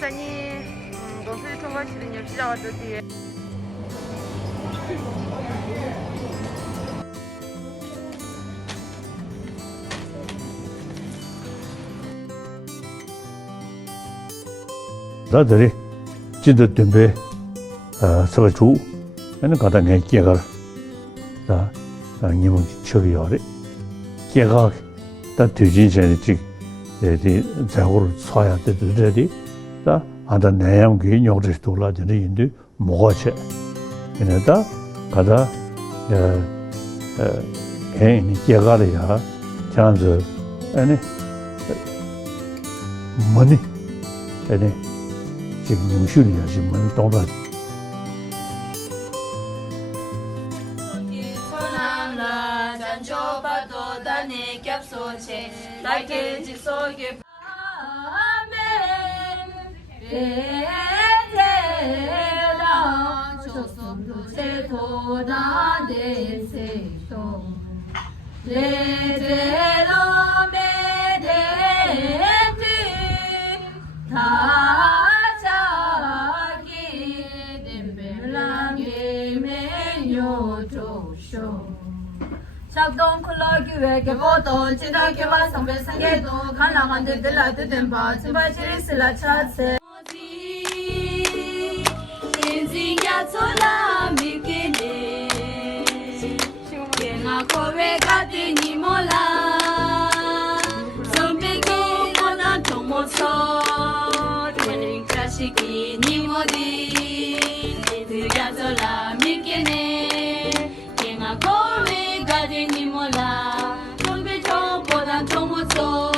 기사님 노슬 통과시는 역시자가 저 뒤에 다들이 진짜 덤베 서주 얘는 가다 내 개가 다 님은 처리하래 개가 다 뒤진전에 지 에디 자고를 쏴야 되더라디 다 아다 내양 개념을 돌아지는 인도 뭐가체 얘네다 가다 개인이 개가래야 찬스 아니 뭐니 아니 지금 용실이야 지금 동라 나게 지속에 아멘 조선도세 도다대세도 레제로 메데트 다자기 덴벨랑게 메뇨조쇼 작동 클라기 외게 보도 지나게 완성배상에도 갈랑한 데들라드 덴바 진바지리슬라 차세 인지야 솔라 미케네 갱아 코베가 되니 몰라 선배기 모난 통모서 트레닝 크라시기 니모디 인지야 솔라 미케네 갱아 코베 가든이 몰라 좀비 좀보다 좀 무서워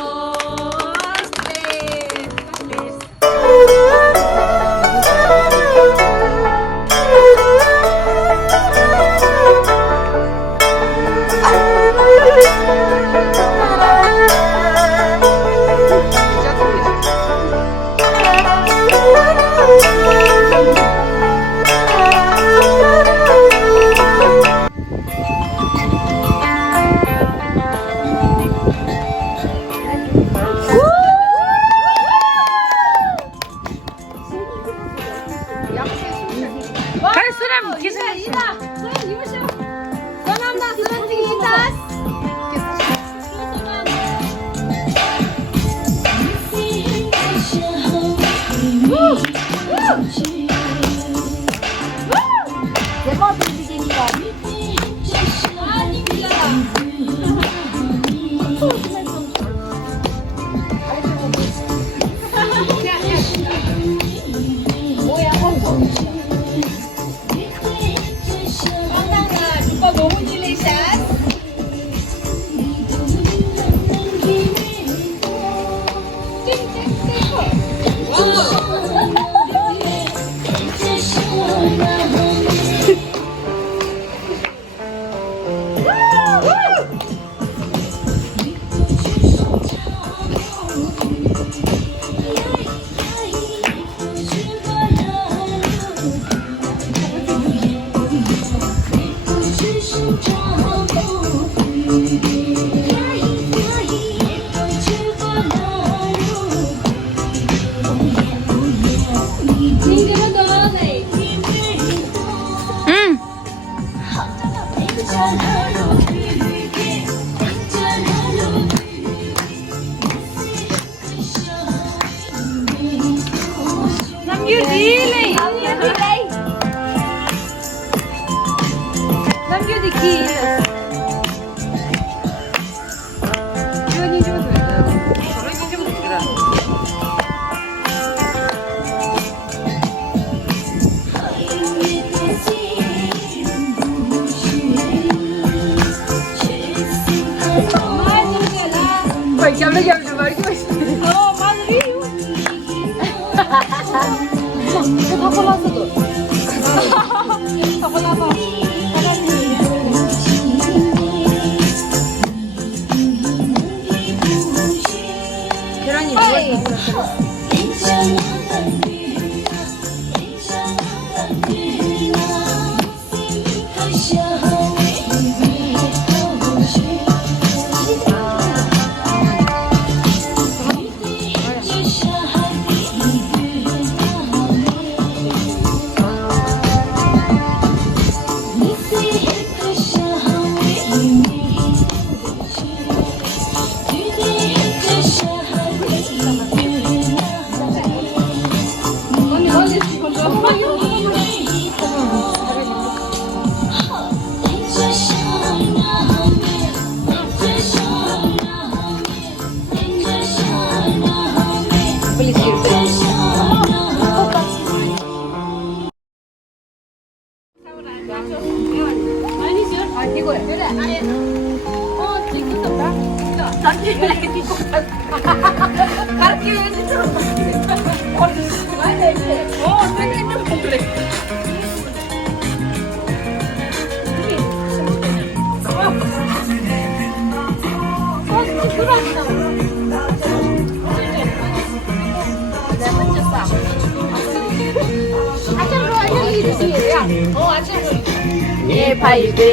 ये भाई बे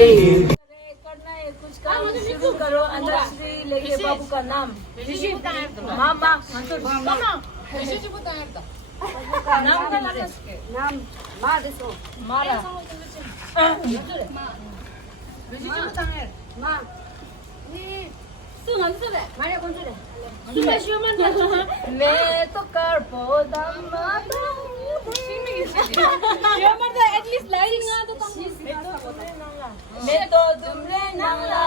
करना है कुछ काम शुरू करो अंदर श्री लेके बाबू का नाम मामा नाम का नाम मा देसो मारा 마 सुन अंदर है मारे कौन से सुबह शुमन मैं तो कर बोदा माता शुमन तो एटलीस्ट लाइटिंग ना तो मैं तो तुमरे नाला